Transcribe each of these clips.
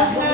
আসে না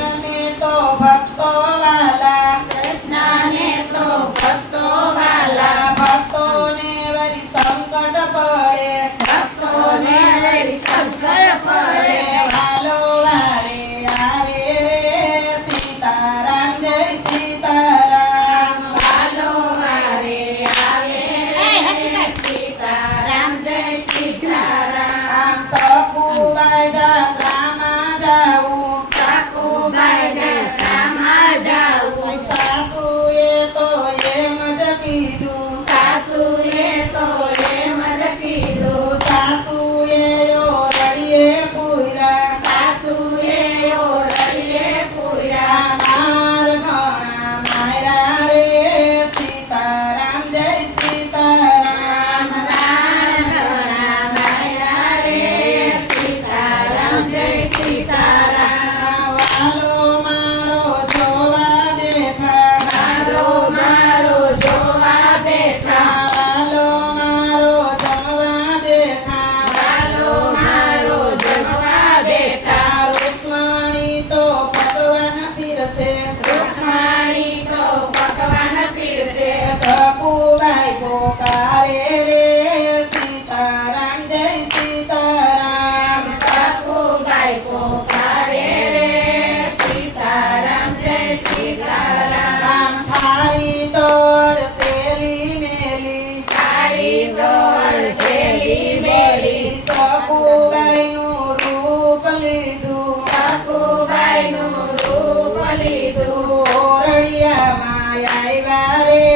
রে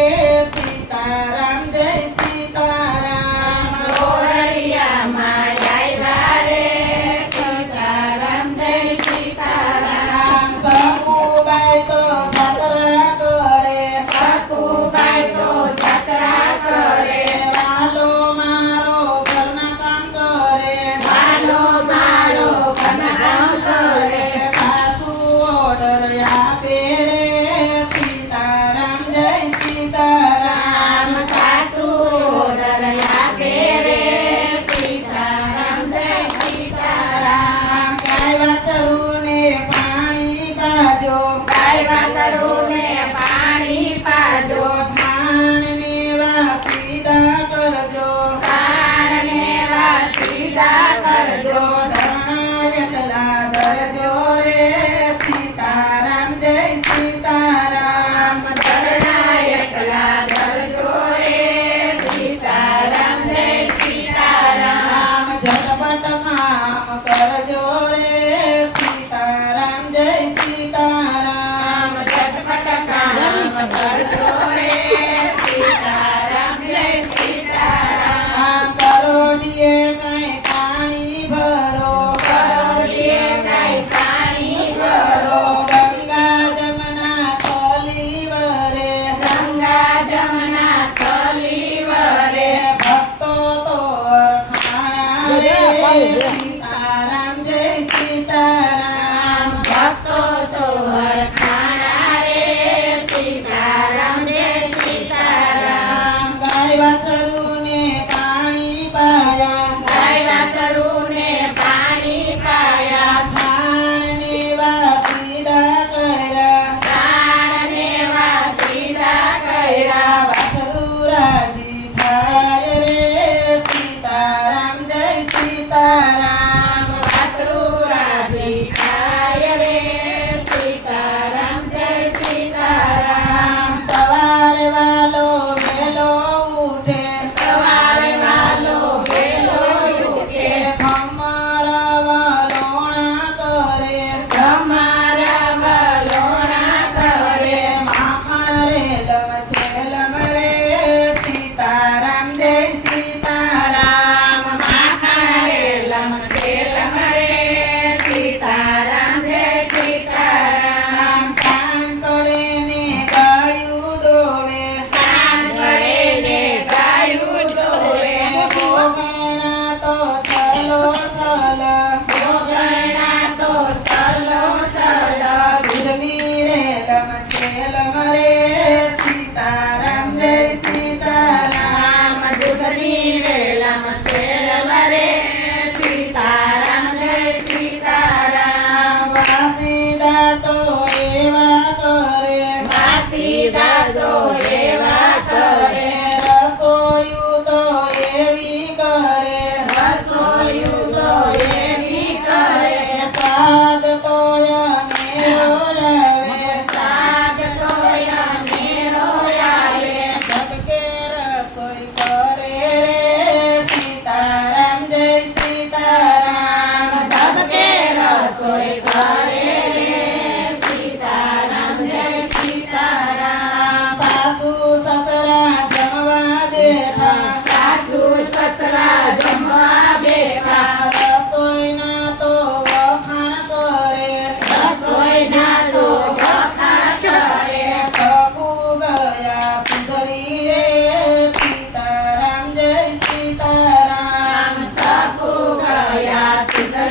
我要你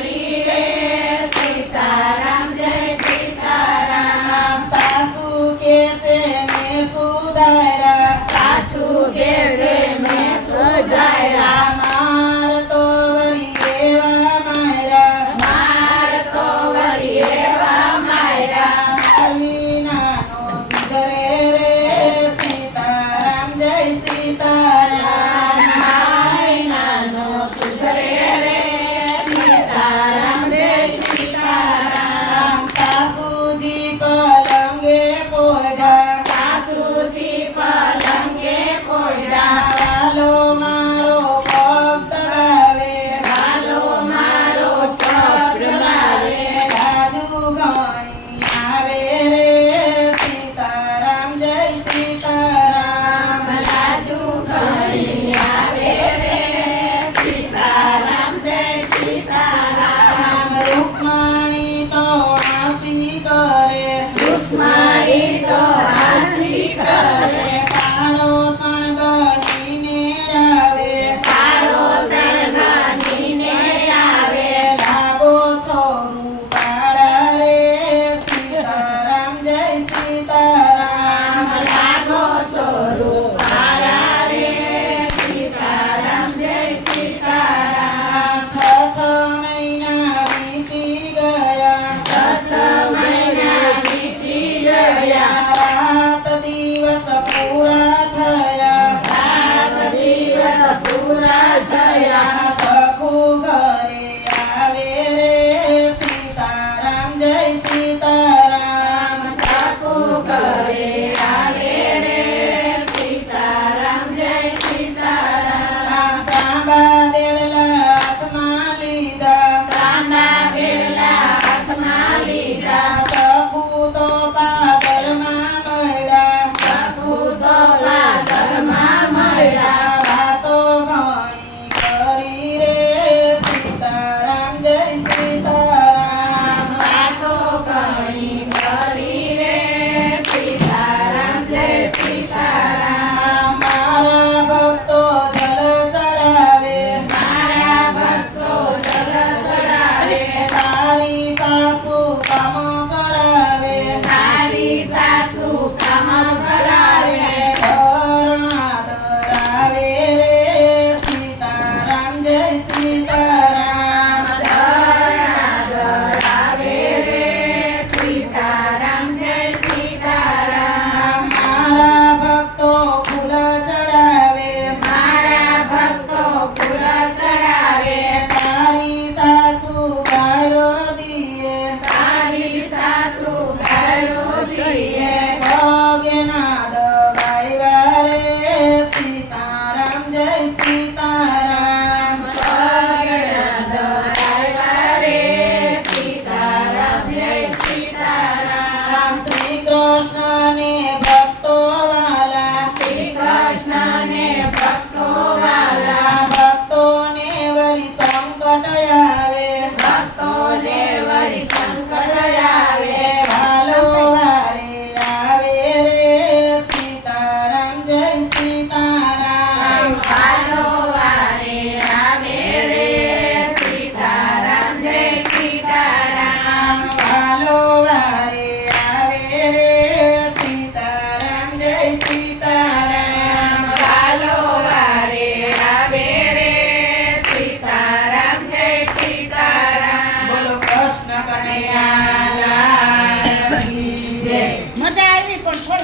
हरि kaya.